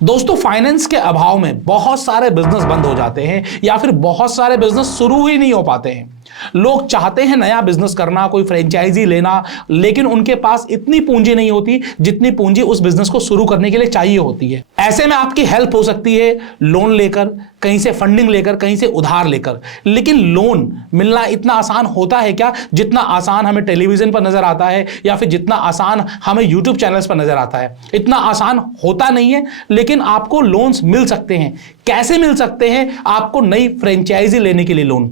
दोस्तों, फाइनेंस के अभाव में बहुत सारे बिजनेस बंद हो जाते हैं या फिर बहुत सारे बिजनेस शुरू ही नहीं हो पाते हैं। लोग चाहते हैं नया बिजनेस करना, कोई फ्रेंचाइजी लेना, लेकिन उनके पास इतनी पूंजी नहीं होती जितनी पूंजी उस बिजनेस को शुरू करने के लिए चाहिए होती है। ऐसे में आपकी हेल्प हो सकती है लोन लेकर, कहीं से फंडिंग लेकर, कहीं से उधार लेकर। लेकिन लोन मिलना इतना आसान होता है क्या, जितना आसान हमें टेलीविजन पर नजर आता है या फिर जितना आसान हमें यूट्यूब चैनल्स पर नजर आता है? इतना आसान होता नहीं है। लेकिन आपको लोन्स मिल सकते हैं। कैसे मिल सकते हैं? आपको नई फ्रेंचाइजी लेने के लिए लोन,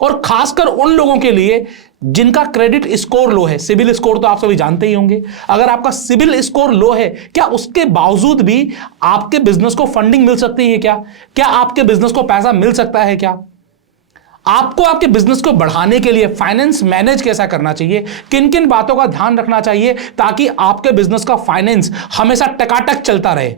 और खासकर उन लोगों के लिए जिनका क्रेडिट स्कोर लो है। सिबिल स्कोर तो आप सभी जानते ही होंगे। अगर आपका सिबिल स्कोर लो है, क्या उसके बावजूद भी आपके बिजनेस को फंडिंग मिल सकती है क्या आपके बिजनेस को पैसा मिल सकता है क्या? आपको आपके बिजनेस को बढ़ाने के लिए फाइनेंस मैनेज कैसा करना चाहिए, किन किन बातों का ध्यान रखना चाहिए ताकि आपके बिजनेस का फाइनेंस हमेशा टकाटक चलता रहे,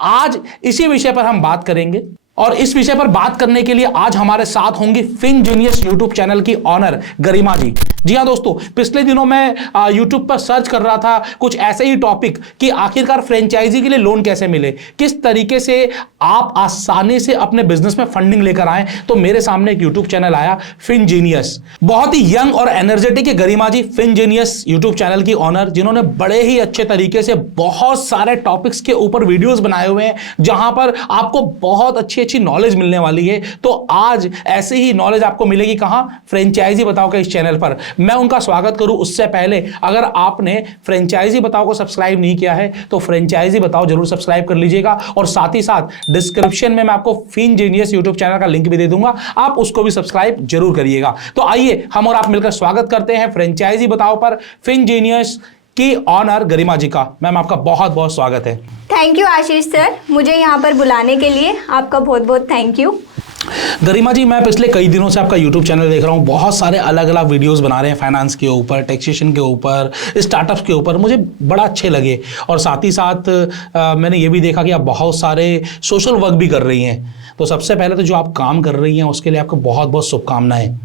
आज इसी विषय पर हम बात करेंगे। और इस विषय पर बात करने के लिए आज हमारे साथ होंगी फिनजीनियस यूट्यूब चैनल की ऑनर गरिमा जी। जी हाँ दोस्तों, पिछले दिनों मैं यूट्यूब पर सर्च कर रहा था कुछ ऐसे ही टॉपिक कि आखिरकार फ्रेंचाइजी के लिए लोन कैसे मिले, किस तरीके से आप आसानी से अपने बिजनेस में फंडिंग लेकर आए। तो मेरे सामने एक यूट्यूब चैनल आया फिनजीनियस। बहुत ही यंग और एनर्जेटिक है गरिमा जी, फिनजीनियस यूट्यूब चैनल की ऑनर, जिन्होंने बड़े ही अच्छे तरीके से बहुत सारे टॉपिक्स के ऊपर वीडियोस बनाए हुए हैं जहां पर आपको बहुत अच्छी नॉलेज मिलने वाली है। तो आज ऐसे ही नॉलेज आपको मिलेगी कहां? फ्रेंचाइजी बताओ के इस चैनल पर। मैं उनका स्वागत करूं उससे पहले अगर आपने फ्रेंचाइजी बताओ को सब्सक्राइब नहीं किया है तो फ्रेंचाइजी बताओ जरूर सब्सक्राइब कर लीजिएगा, और साथ ही साथ डिस्क्रिप्शन में मैं आपको फिनजीनियस यूट्यूब चैनल का लिंक भी दे दूंगा, आप उसको भी सब्सक्राइब जरूर करिएगा। तो आइए हम और आप मिलकर स्वागत करते हैं फ्रेंचाइजी बताओ पर फिनजीनियस की ऑनर गरिमा जी का। मैम, आपका बहुत बहुत स्वागत है। थैंक यू आशीष सर, मुझे यहाँ पर बुलाने के लिए आपका बहुत बहुत थैंक यू। गरिमा जी, मैं पिछले कई दिनों से आपका यूट्यूब चैनल देख रहा हूँ, बहुत सारे अलग अलग वीडियोस बना रहे हैं फाइनेंस के ऊपर, टैक्सेशन के ऊपर, स्टार्टअप्स के ऊपर, मुझे बड़ा अच्छे लगे। और साथ ही साथ मैंने ये भी देखा कि आप बहुत सारे सोशल वर्क भी कर रही हैं। तो सबसे पहले तो जो आप काम कर रही हैं उसके लिए आपको बहुत बहुत शुभकामनाएं।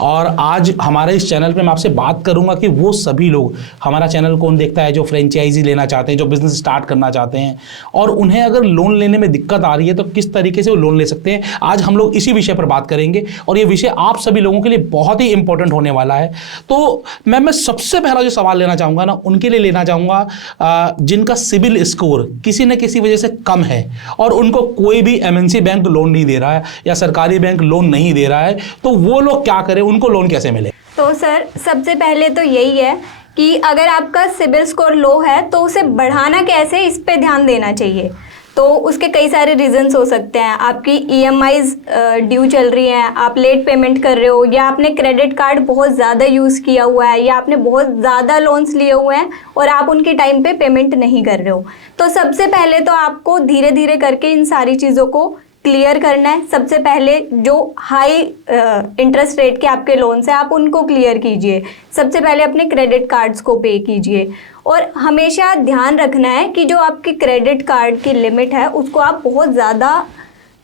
और आज हमारे इस चैनल पे मैं आपसे बात करूंगा कि वो सभी लोग, हमारा चैनल कौन देखता है जो फ्रेंचाइजी लेना चाहते हैं, जो बिजनेस स्टार्ट करना चाहते हैं, और उन्हें अगर लोन लेने में दिक्कत आ रही है तो किस तरीके से वो लोन ले सकते हैं। आज हम लोग इसी विषय पर बात करेंगे और ये विषय आप सभी लोगों के लिए बहुत ही इंपॉर्टेंट होने वाला है। तो मैं सबसे पहला जो सवाल लेना चाहूँगा ना, उनके लिए लेना चाहूँगा जिनका सिबिल स्कोर किसी न किसी वजह से कम है और उनको कोई भी एमएनसी बैंक लोन नहीं दे रहा है या सरकारी बैंक लोन नहीं दे रहा है, तो वो लोग क्या करें, उनको लोन कैसे मिले? तो सर, सबसे पहले तो यही है कि अगर आपका सिबिल स्कोर लो है तो उसे बढ़ाना कैसे, इस पे ध्यान देना चाहिए। तो उसके कई सारे रीजंस हो सकते हैं। आपकी ईएमआईज ड्यू चल रही हैं, आप लेट पेमेंट कर रहे हो, या आपने क्रेडिट कार्ड बहुत ज़्यादा यूज़ किया हुआ है, या आपने बहुत ज़्यादा लोन्स लिए हुए हैं और आप उनके टाइम पे पेमेंट नहीं कर रहे हो। तो सबसे पहले तो आपको धीरे धीरे करके इन सारी चीज़ों को क्लियर करना है। सबसे पहले जो हाई इंटरेस्ट रेट के आपके लोन्स हैं आप उनको क्लियर कीजिए। सबसे पहले अपने क्रेडिट कार्ड्स को पे कीजिए, और हमेशा ध्यान रखना है कि जो आपके क्रेडिट कार्ड की लिमिट है उसको आप बहुत ज़्यादा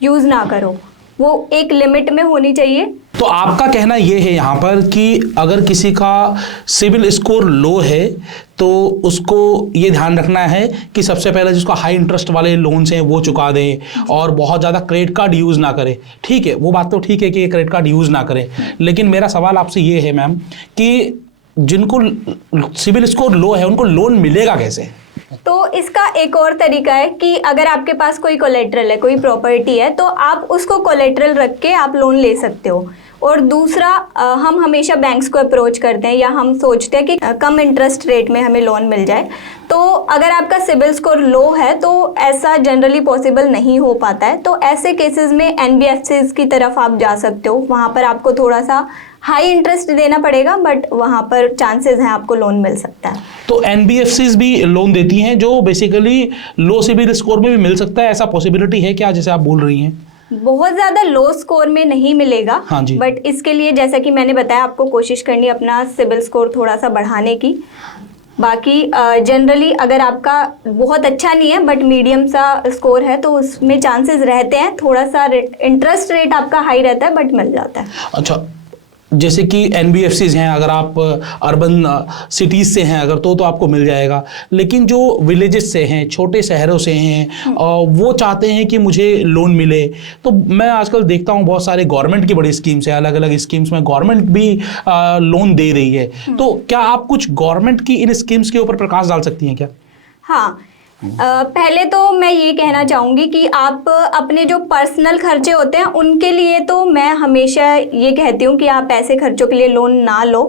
यूज़ ना करो, वो एक लिमिट में होनी चाहिए। तो आपका कहना यह है यहाँ पर कि अगर किसी का सिबिल स्कोर लो है तो उसको ये ध्यान रखना है कि सबसे पहले जिसको हाई इंटरेस्ट वाले लोन्स हैं वो चुका दें और बहुत ज़्यादा क्रेडिट कार्ड यूज़ ना करें। ठीक है, वो बात तो ठीक है कि क्रेडिट कार्ड यूज़ ना करें, लेकिन मेरा सवाल आपसे ये है मैम कि जिनको सिबिल स्कोर लो है उनको लोन मिलेगा कैसे? तो इसका एक और तरीका है कि अगर आपके पास कोई कोलेट्रल है, कोई प्रॉपर्टी है, तो आप उसको कोलेट्रल रख के आप लोन ले सकते हो। और दूसरा, हम हमेशा बैंक्स को अप्रोच करते हैं या हम सोचते हैं कि कम इंटरेस्ट रेट में हमें लोन मिल जाए। तो अगर आपका सिबिल स्कोर लो है तो ऐसा जनरली पॉसिबल नहीं हो पाता है। तो ऐसे केसेस में एनबीएफसीज की तरफ आप जा सकते हो, वहाँ पर आपको थोड़ा सा हाई इंटरेस्ट देना पड़ेगा, बट वहाँ पर चांसेस हैं आपको लोन मिल सकता है। तो एनबीएफसीज भी लोन देती हैं जो बेसिकली लो सिबिल स्कोर में भी मिल सकता है, ऐसा पॉसिबिलिटी है क्या जैसे आप बोल रही हैं? बहुत ज़्यादा लो स्कोर में नहीं मिलेगा, हाँ जी, बट इसके लिए जैसा कि मैंने बताया आपको कोशिश करनी अपना सिबिल स्कोर थोड़ा सा बढ़ाने की। बाकी जनरली अगर आपका बहुत अच्छा नहीं है बट मीडियम सा स्कोर है तो उसमें चांसेस रहते हैं, थोड़ा सा इंटरेस्ट रेट आपका हाई रहता है बट मिल जाता है। अच्छा, जैसे कि NBFCs हैं, अगर आप अर्बन सिटीज़ से हैं अगर तो आपको मिल जाएगा, लेकिन जो विलेजेस से हैं, छोटे शहरों से हैं, वो चाहते हैं कि मुझे लोन मिले। तो मैं आजकल देखता हूँ बहुत सारे गवर्नमेंट की बड़ी स्कीम्स हैं, अलग अलग स्कीम्स में गवर्नमेंट भी लोन दे रही है। तो क्या आप कुछ गवर्नमेंट की इन स्कीम्स के ऊपर प्रकाश डाल सकती हैं क्या? हाँ, पहले तो मैं ये कहना चाहूँगी कि आप अपने जो पर्सनल खर्चे होते हैं उनके लिए तो मैं हमेशा ये कहती हूँ कि आप ऐसे खर्चों के लिए लोन ना लो।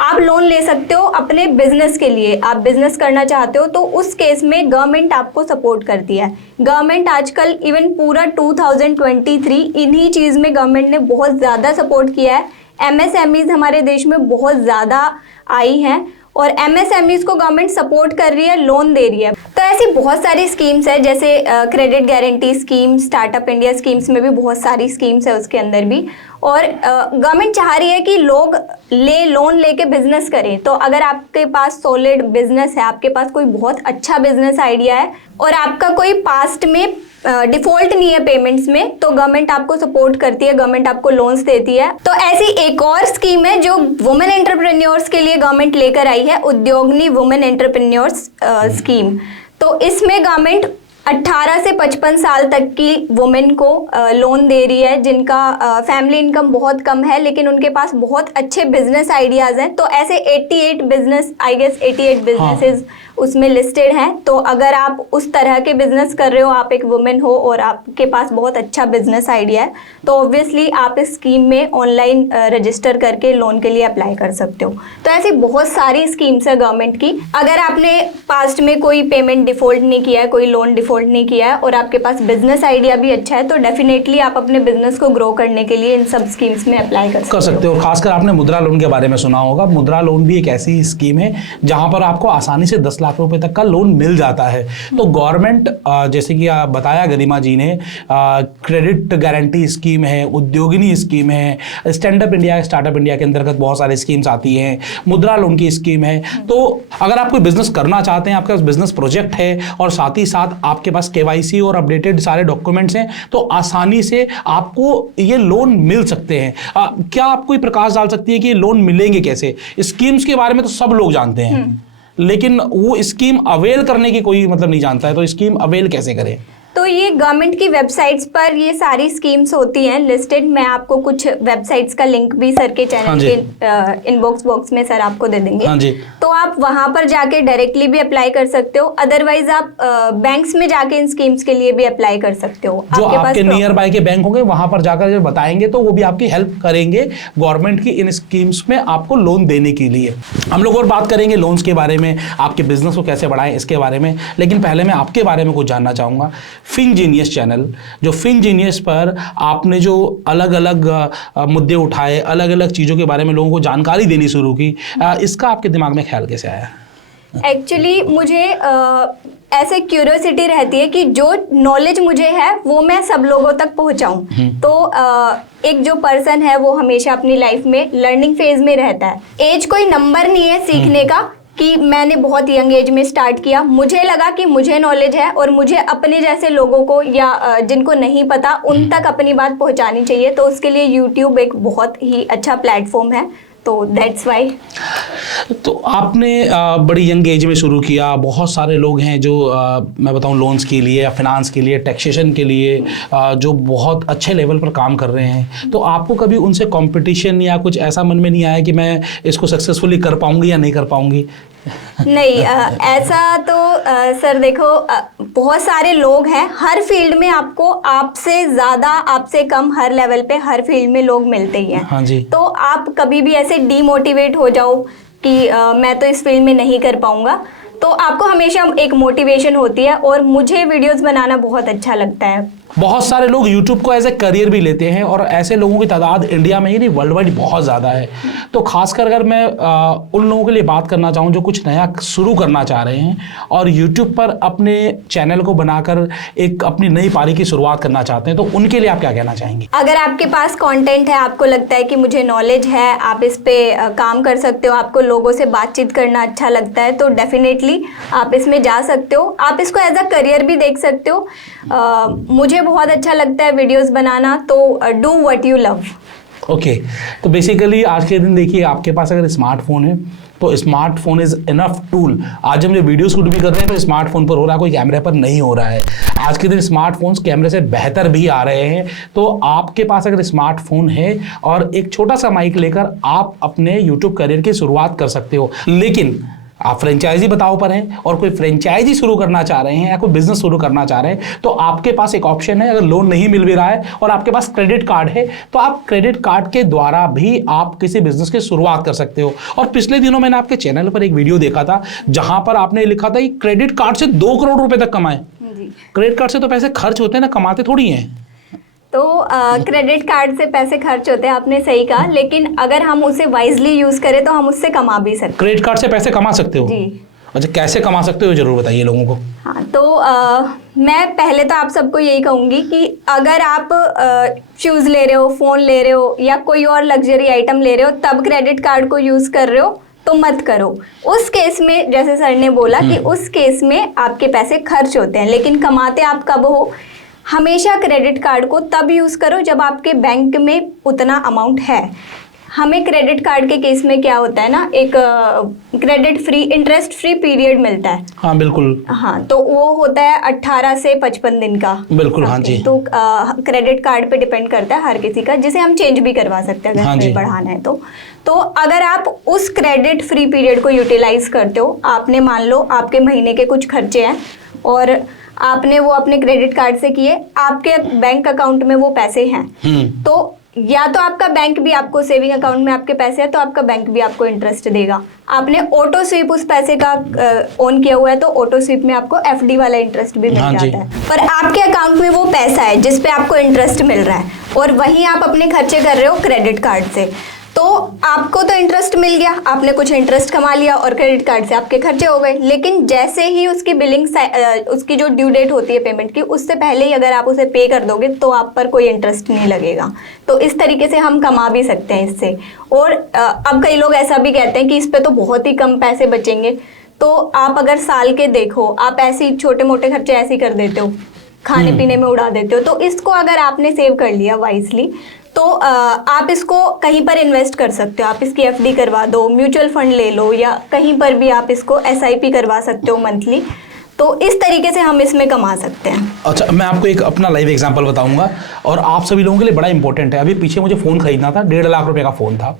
आप लोन ले सकते हो अपने बिजनेस के लिए, आप बिजनेस करना चाहते हो तो उस केस में गवर्नमेंट आपको सपोर्ट करती है। गवर्नमेंट आजकल इवन पूरा 2023 इन्हीं चीज़ में गवर्नमेंट ने बहुत ज़्यादा सपोर्ट किया है। MSMEs हमारे देश में बहुत ज़्यादा आई हैं और MSMEs को गवर्नमेंट सपोर्ट कर रही है, लोन दे रही है। तो ऐसी बहुत सारी स्कीम्स है, जैसे credit guarantee scheme, startup India schemes में भी बहुत सारी स्कीम्स है उसके अंदर भी। और गवर्नमेंट चाह रही है कि लोग लोन लेके बिजनेस करें। तो अगर आपके पास सॉलिड बिजनेस है, आपके पास कोई बहुत अच्छा बिजनेस आइडिया है और आपका कोई पास्ट में डिफॉल्ट नहीं है पेमेंट्स में, तो गवर्नमेंट आपको सपोर्ट करती है, गवर्नमेंट आपको लोन्स देती है। तो ऐसी एक और स्कीम है जो वुमेन एंटरप्रेन्योर्स के लिए गवर्नमेंट लेकर आई है, उद्योगिनी वुमेन एंटरप्रेन्योर्स स्कीम। तो इसमें गवर्नमेंट 18 से 55 साल तक की वुमेन को लोन दे रही है जिनका फैमिली इनकम बहुत कम है लेकिन उनके पास बहुत अच्छे बिजनेस आइडियाज़ हैं। तो ऐसे 88 बिजनेस, आई गेस 88 बिजनेसेस उसमें लिस्टेड हैं। तो अगर आप उस तरह के बिजनेस कर रहे हो, आप एक वुमेन हो और आपके पास बहुत अच्छा बिजनेस आइडिया है, तो ऑब्वियसली आप इस स्कीम में ऑनलाइन रजिस्टर करके लोन के लिए अप्लाई कर सकते हो। तो ऐसी बहुत सारी स्कीम्स है गवर्नमेंट की। अगर आपने पास्ट में कोई पेमेंट डिफॉल्ट नहीं किया है, कोई लोन डिफॉल्ट नहीं किया है और आपके पास बिजनेस आइडिया भी अच्छा है, तो डेफिनेटली आप अपने बिजनेस को ग्रो करने के लिए इन सब स्कीम्स में अप्लाई कर सकते हो। और खासकर आपने मुद्रा लोन के बारे में सुना होगा। मुद्रा लोन भी एक ऐसी स्कीम है जहां पर आपको आसानी से 10 लाख रुपए तक का लोन मिल जाता है। तो गवर्नमेंट, जैसे कि बताया गरिमा जी ने, क्रेडिट गारंटी स्कीम है, उद्योगिनी स्कीम है, stand up India, startup India के अंतर्गत बहुत सारे स्कीम्स आती हैं, मुद्रा लोन की स्कीम है। तो अगर आप कोई बिजनेस करना चाहते हैं, आपके पास बिजनेस प्रोजेक्ट है और साथ ही साथ आपके पास KYC और अपडेटेड सारे डॉक्यूमेंट्स हैं, तो आसानी से आपको ये लोन मिल सकते हैं। क्या आप कोई प्रकाश डाल सकती है कि ये लोन मिलेंगे कैसे? स्कीम्स के बारे में तो सब लोग जानते हैं, लेकिन वो स्कीम अवेल करने की कोई मतलब नहीं जानता है, तो स्कीम अवेल कैसे करें? तो ये गवर्नमेंट की वेबसाइट्स पर ये सारी स्कीम्स होती हैं लिस्टेड। मैं आपको कुछ वेबसाइट्स का लिंक भी सर के चैनल के इनबॉक्स बॉक्स में सर आपको दे देंगे। हाँ जी। तो आप वहां पर जाके डायरेक्टली भी अप्लाई कर सकते हो, अदरवाइज आप बैंक्स में जाके इन स्कीम्स के लिए भी अप्लाई कर सकते हो। जो आपके नियर बाय के बैंक होंगे वहां पर जाकर जब बताएंगे तो वो भी आपकी हेल्प करेंगे गवर्नमेंट की इन स्कीम्स में आपको लोन देने के लिए। हम लोग और बात करेंगे लोन्स के बारे में, आपके बिजनेस को कैसे बढ़ाएं इसके बारे में, लेकिन पहले मैं आपके बारे में कुछ जानना चाहूँगा। फिनजीनियस चैनल, जो फिनजीनियस पर आपने जो अलग अलग मुद्दे उठाए, अलग अलग चीज़ों के बारे में लोगों को जानकारी देनी शुरू की, इसका आपके दिमाग में ख्याल कैसे आया? एक्चुअली मुझे ऐसे क्यूरियोसिटी रहती है कि जो नॉलेज मुझे है वो मैं सब लोगों तक पहुंचाऊं। तो एक जो पर्सन है वो हमेशा अपनी लाइफ में लर्निंग फेज में रहता है। एज कोई नंबर नहीं है सीखने का, कि मैंने बहुत यंग एज में स्टार्ट किया, मुझे लगा कि मुझे नॉलेज है और मुझे अपने जैसे लोगों को या जिनको नहीं पता उन तक अपनी बात पहुंचानी चाहिए। तो उसके लिए यूट्यूब एक बहुत ही अच्छा प्लेटफॉर्म है, तो दैट्स वाई। तो आपने बड़ी यंग एज में शुरू किया। बहुत सारे लोग हैं जो मैं बताऊं लोन्स के लिए या फिनांस के लिए, टैक्सेशन के लिए जो बहुत अच्छे लेवल पर काम कर रहे हैं। तो आपको कभी उनसे कंपटीशन या कुछ ऐसा मन में नहीं आया कि मैं इसको सक्सेसफुली कर पाऊंगी या नहीं कर पाऊंगी? नहीं, ऐसा तो सर देखो, बहुत सारे लोग हैं हर फील्ड में, आपको आपसे ज़्यादा आपसे कम हर लेवल पे हर फील्ड में लोग मिलते ही हैं। हाँ जी। तो आप कभी भी ऐसे डीमोटिवेट हो जाओ कि मैं तो इस फील्ड में नहीं कर पाऊंगा, तो आपको हमेशा एक मोटिवेशन होती है। और मुझे वीडियोस बनाना बहुत अच्छा लगता है। बहुत सारे लोग YouTube को एज ए करियर भी लेते हैं और ऐसे लोगों की तादाद इंडिया में ही नहीं वर्ल्ड वाइड बहुत ज़्यादा है। तो खासकर अगर मैं उन लोगों के लिए बात करना चाहूँ जो कुछ नया शुरू करना चाह रहे हैं और YouTube पर अपने चैनल को बनाकर एक अपनी नई पारी की शुरुआत करना चाहते हैं, तो उनके लिए आप क्या कहना चाहेंगे? अगर आपके पास कंटेंट है, आपको लगता है कि मुझे नॉलेज है, आप इस पे काम कर सकते हो, आपको लोगों से बातचीत करना अच्छा लगता है, तो डेफिनेटली आप इसमें जा सकते हो। आप इसको एज अ करियर भी देख सकते हो। मुझे बहुत अच्छा लगता है वीडियोस बनाना, तो do what you love. Okay तो बेसिकली आज के दिन देखिए, आपके पास अगर स्मार्टफोन है तो स्मार्टफोन इज इनफ टूल। आज हम जो वीडियो शूट भी कर रहे हैं तो स्मार्टफोन पर हो रहा है, कोई कैमरे पर नहीं हो रहा है। आज के दिन स्मार्टफोन्स कैमरे से बेहतर भी आ रहे हैं। तो आपके पास अगर स्मार्टफोन है और एक छोटा सा माइक लेकर आप अपने यूट्यूब करियर की शुरुआत कर सकते हो। लेकिन आप फ्रेंचाइजी बताओ पर हैं और कोई फ्रेंचाइजी शुरू करना चाह रहे हैं या कोई बिजनेस शुरू करना चाह रहे हैं, तो आपके पास एक ऑप्शन है। अगर लोन नहीं मिल भी रहा है और आपके पास क्रेडिट कार्ड है तो आप क्रेडिट कार्ड के द्वारा भी आप किसी बिजनेस की शुरुआत कर सकते हो। और पिछले दिनों मैंने आपके चैनल पर एक वीडियो देखा था जहां पर आपने लिखा था कि क्रेडिट कार्ड से 2 करोड़ रुपए तक कमाए। क्रेडिट कार्ड से तो पैसे खर्च होते हैं ना, कमाते थोड़ी हैं। तो क्रेडिट कार्ड से पैसे खर्च होते हैं, आपने सही कहा, लेकिन अगर हम उसे वाइजली यूज करें तो हम उससे कमा भी सकते हैं। क्रेडिट कार्ड से पैसे कमा सकते हो जी। अच्छा, कैसे कमा सकते हो जरूर बताइए लोगों को। हाँ, तो मैं पहले तो आप सबको यही कहूँगी कि अगर आप शूज़ ले रहे हो, फ़ोन ले रहे हो या कोई और लग्जरी आइटम ले रहे हो तब क्रेडिट कार्ड को यूज़ कर रहे हो तो मत करो। उस केस में जैसे सर ने बोला कि उस केस में आपके पैसे खर्च होते हैं, लेकिन कमाते आप कब हो? हमेशा क्रेडिट कार्ड को तब यूज़ करो जब आपके बैंक में उतना अमाउंट है। हमें क्रेडिट कार्ड के केस में क्या होता है ना, एक credit free, interest free period मिलता है। हाँ बिल्कुल। हाँ, तो वो होता है 18 से 55 दिन का। बिल्कुल हाँ जी। तो क्रेडिट कार्ड पे डिपेंड करता है हर किसी का, जिसे हम चेंज भी करवा सकते हैं अगर हमें बढ़ाना है तो अगर आप उस क्रेडिट फ्री पीरियड को यूटिलाइज करते हो, आपने मान लो आपके महीने के कुछ खर्चे हैं और आपने वो अपने क्रेडिट कार्ड से किए, आपके बैंक अकाउंट में वो पैसे हैं, तो या तो आपका बैंक भी आपको सेविंग अकाउंट में आपके पैसे हैं तो आपका बैंक भी आपको इंटरेस्ट देगा। आपने ऑटो स्वीप उस पैसे का ऑन किया हुआ है तो ऑटो स्वीप में आपको एफडी वाला इंटरेस्ट भी मिल जाता है। पर आपके अकाउंट में वो पैसा है जिस पे आपको इंटरेस्ट मिल रहा है और वहीं आप अपने खर्चे कर रहे हो क्रेडिट कार्ड से, तो आपको तो इंटरेस्ट मिल गया, आपने कुछ इंटरेस्ट कमा लिया और क्रेडिट कार्ड से आपके खर्चे हो गए। लेकिन जैसे ही उसकी बिलिंग, उसकी जो ड्यू डेट होती है पेमेंट की, उससे पहले ही अगर आप उसे पे कर दोगे तो आप पर कोई इंटरेस्ट नहीं लगेगा। तो इस तरीके से हम कमा भी सकते हैं इससे। और अब कई लोग ऐसा भी कहते हैं कि इस पे तो बहुत ही कम पैसे बचेंगे। तो आप अगर साल के देखो, आप ऐसे ही छोटे मोटे खर्चे ऐसे ही कर देते हो, खाने पीने में उड़ा देते हो, तो इसको अगर आपने सेव कर लिया वाइजली तो आप इसको कहीं पर इन्वेस्ट कर सकते हो। आप इसकी एफडी करवा दो, म्यूचुअल फंड ले लो या कहीं पर भी आप इसको एसआईपी करवा सकते हो मंथली। तो इस तरीके से हम इसमें कमा सकते हैं। अच्छा, मैं आपको एक अपना लाइव एग्जांपल बताऊंगा और आप सभी लोगों के लिए बड़ा इंपॉर्टेंट है। अभी पीछे मुझे फ़ोन खरीदना था, 1.5 लाख रुपए का फ़ोन था।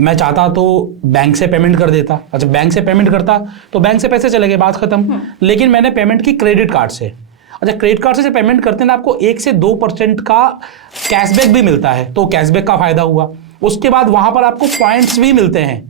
मैं चाहता तो बैंक से पेमेंट कर देता। अच्छा, बैंक से पेमेंट करता तो बैंक से पैसे चले गए, बात खत्म। लेकिन मैंने पेमेंट की क्रेडिट कार्ड से। अच्छा, क्रेडिट कार्ड से पेमेंट करते हैं आपको 1 से 2% का कैशबैक भी मिलता है, तो कैशबैक का फायदा हुआ। उसके बाद वहां पर आपको पॉइंट्स भी मिलते हैं,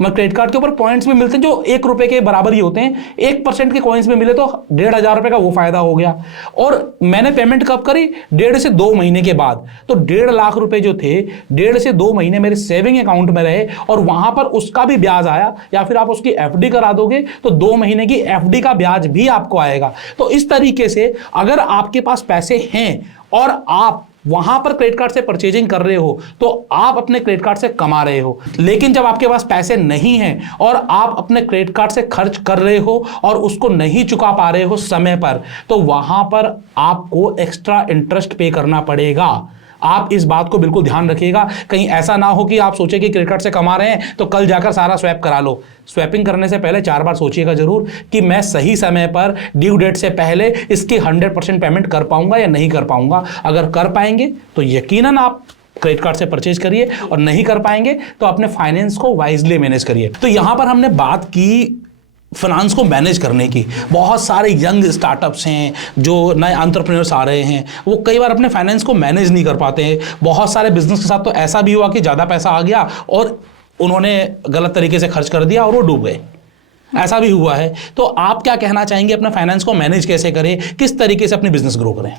मैं क्रेडिट कार्ड के ऊपर पॉइंट्स भी मिलते हैं जो 1 रुपए के बराबर ही होते हैं। 1% के कॉइन्स में मिले तो 1,500 रुपए का वो फायदा हो गया। और मैंने पेमेंट कब करी? 1.5 से 2 महीने के बाद। तो 1.5 लाख रुपए जो थे 1.5 से 2 महीने मेरे सेविंग अकाउंट में रहे और वहां पर उसका भी ब्याज आया। या फिर आप उसकी एफडी करा दोगे तो 2 महीने की एफडी का ब्याज भी आपको आएगा। तो इस तरीके से अगर आपके पास पैसे हैं और आप वहां पर क्रेडिट कार्ड से परचेजिंग कर रहे हो तो आप अपने क्रेडिट कार्ड से कमा रहे हो। लेकिन जब आपके पास पैसे नहीं हैं और आप अपने क्रेडिट कार्ड से खर्च कर रहे हो और उसको नहीं चुका पा रहे हो समय पर, तो वहां पर आपको एक्स्ट्रा इंटरेस्ट पे करना पड़ेगा। आप इस बात को बिल्कुल ध्यान रखिएगा। कहीं ऐसा ना हो कि आप सोचे कि क्रेडिट कार्ड से कमा रहे हैं तो कल जाकर सारा स्वैप करा लो। स्वैपिंग करने से पहले 4 बार सोचिएगा जरूर कि मैं सही समय पर ड्यू डेट से पहले इसकी 100% पेमेंट कर पाऊंगा या नहीं कर पाऊंगा। अगर कर पाएंगे तो यकीनन आप क्रेडिट कार्ड से परचेज करिए और नहीं कर पाएंगे तो अपने फाइनेंस को वाइजली मैनेज करिए। तो यहां पर हमने बात की फाइनेंस को मैनेज करने की। बहुत सारे यंग स्टार्टअप्स हैं, जो नए एंटरप्रेन्योर्स आ रहे हैं, वो कई बार अपने फाइनेंस को मैनेज नहीं कर पाते हैं। बहुत सारे बिजनेस के साथ तो ऐसा भी हुआ कि ज़्यादा पैसा आ गया और उन्होंने गलत तरीके से खर्च कर दिया और वो डूब गए, ऐसा भी हुआ है। तो आप क्या कहना चाहेंगे, अपना फाइनेंस को मैनेज कैसे करें, किस तरीके से अपनी बिजनेस ग्रो करें?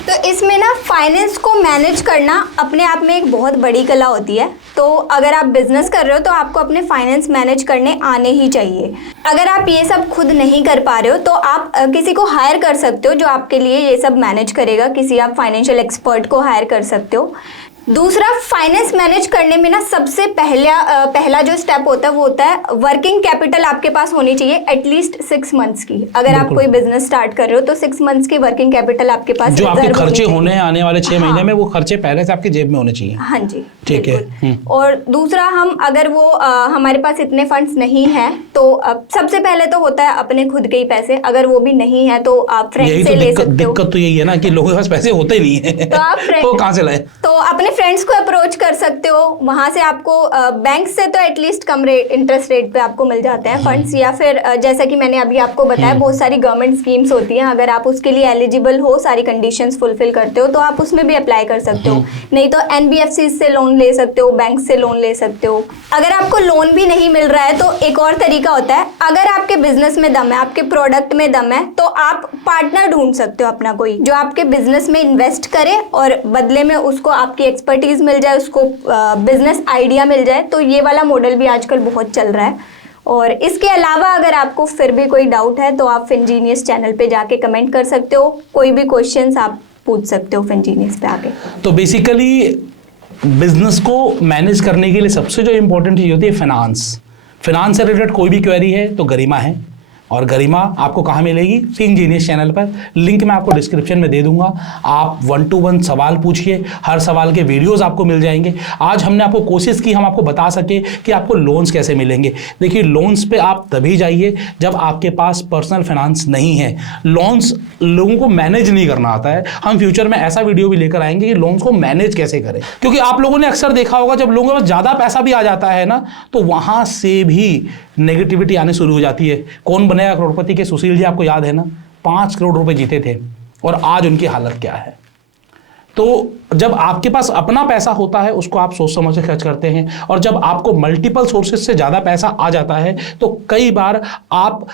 तो इसमें ना फाइनेंस को मैनेज करना अपने आप में एक बहुत बड़ी कला होती है। तो अगर आप बिजनेस कर रहे हो तो आपको अपने फाइनेंस मैनेज करने आने ही चाहिए। अगर आप ये सब खुद नहीं कर पा रहे हो तो आप किसी को हायर कर सकते हो जो आपके लिए ये सब मैनेज करेगा। किसी आप फाइनेंशियल एक्सपर्ट को हायर कर सकते हो। दूसरा, फाइनेंस मैनेज करने में ना सबसे पहला जो स्टेप होता है वो होता है वर्किंग कैपिटल आपके पास होनी चाहिए एटलीस्ट 6 मंथ्स की। अगर आप कोई बिजनेस स्टार्ट कर रहे हो तो 6 मंथ्स की वर्किंग कैपिटल आपके पास जो आपके खर्चे होने हैं आने वाले 6 महीने में, वो खर्चे पहले से आपकी जेब में होने चाहिए। हाँ जी, ठीक है। और दूसरा, हम अगर वो हमारे पास इतने फंड्स नहीं हैं तो सबसे पहले तो होता है अपने खुद के ही पैसे, अगर वो भी नहीं है तो आप फ्रेंड से ले सकते हो। दिक्कत तो यही है ना कि लोगों के पास पैसे होते ही नहीं है, तो आप तो कहाँ से लाए? तो अपने फ्रेंड्स को अप्रोच कर सकते हो, वहां से आपको बैंक से तो एटलीस्ट कम इंटरेस्ट रेट पे आपको मिल जाते हैं फंड्स, या फिर जैसा कि मैंने अभी आपको बताया बहुत सारी गवर्नमेंट स्कीम्स होती हैं, अगर आप उसके लिए एलिजिबल हो, सारी कंडीशंस फुलफिल करते हो तो आप उसमें भी अप्लाई कर सकते हो। नहीं तो NBFC से लोन ले सकते हो, बैंक से लोन ले सकते हो। अगर आपको लोन भी नहीं मिल रहा है तो एक और तरीका होता है, अगर आपके बिजनेस में दम है, आपके प्रोडक्ट में दम है, तो आप पार्टनर ढूंढ सकते हो अपना कोई, जो आपके बिजनेस में इन्वेस्ट करे और बदले में उसको आपकी एक्सपर्टीज मिल जाए, उसको बिजनेस आइडिया मिल जाए। तो ये वाला मॉडल भी आजकल बहुत चल रहा है। और इसके अलावा अगर आपको फिर भी कोई डाउट है तो आप फिनजीनियस चैनल पे जाके कमेंट कर सकते हो, कोई भी क्वेश्चंस आप पूछ सकते हो फिनजीनियस पे आके। तो बेसिकली बिजनेस को मैनेज करने के लिए सबसे जो इंपॉर्टेंट चीज होती है फाइनेंस से रिलेटेड कोई भी क्वेरी है तो गरिमा है, और गरिमा आपको कहाँ मिलेगी? फिनजीनियस चैनल पर, लिंक मैं आपको डिस्क्रिप्शन में दे दूंगा। आप 1-to-1 सवाल पूछिए, हर सवाल के वीडियोस आपको मिल जाएंगे। आज हमने आपको कोशिश की हम आपको बता सके कि आपको लोन्स कैसे मिलेंगे। देखिए, लोन्स पे आप तभी जाइए जब आपके पास पर्सनल फाइनेंस नहीं है। लोन्स लोगों को मैनेज नहीं करना आता है। हम फ्यूचर में ऐसा वीडियो भी लेकर आएंगे कि लोन्स को मैनेज कैसे करें, क्योंकि आप लोगों ने अक्सर देखा होगा जब लोगों के पास ज़्यादा पैसा भी आ जाता है ना, तो वहाँ से भी नेगेटिविटी आने शुरू हो जाती है। कौन बनेगा करोड़पति के सुशील जी आपको याद है ना, 5 करोड़ रुपए जीते थे और आज उनकी हालत क्या है। तो जब आपके पास अपना पैसा होता है उसको आप सोच समझ के खर्च करते हैं, और जब आपको मल्टीपल सोर्सेज से ज़्यादा पैसा आ जाता है तो कई बार आप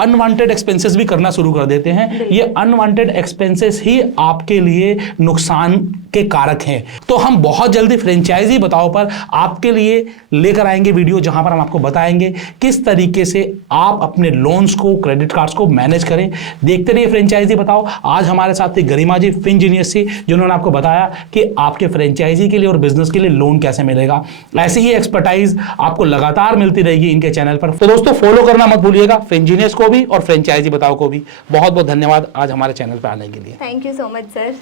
अनवांटेड एक्सपेंसेस भी करना शुरू कर देते हैं। ये अनवांटेड एक्सपेंसेस ही आपके लिए नुकसान के कारक हैं। तो हम बहुत जल्दी फ्रेंचाइजी बताओ पर आपके लिए लेकर आएंगे वीडियो, जहां पर हम आपको बताएंगे किस तरीके से आप अपने लोन्स को, क्रेडिट कार्ड्स को मैनेज करें। देखते रहिए फ्रेंचाइजी बताओ। आज हमारे साथ थी गरिमा जी फिनजीनियस से, जिन्होंने आपको बताया कि आपके फ्रेंचाइजी के लिए और बिजनेस के लिए लोन कैसे मिलेगा। ऐसी ही एक्सपर्टाइज आपको लगातार मिलती रहेगी इनके चैनल पर। तो दोस्तों, फॉलो करना मत भूलिएगा फिनजीनियस को भी और फ्रेंचाइजी बताओ को भी। बहुत बहुत धन्यवाद आज हमारे चैनल पर आने के लिए। Thank you so much sir.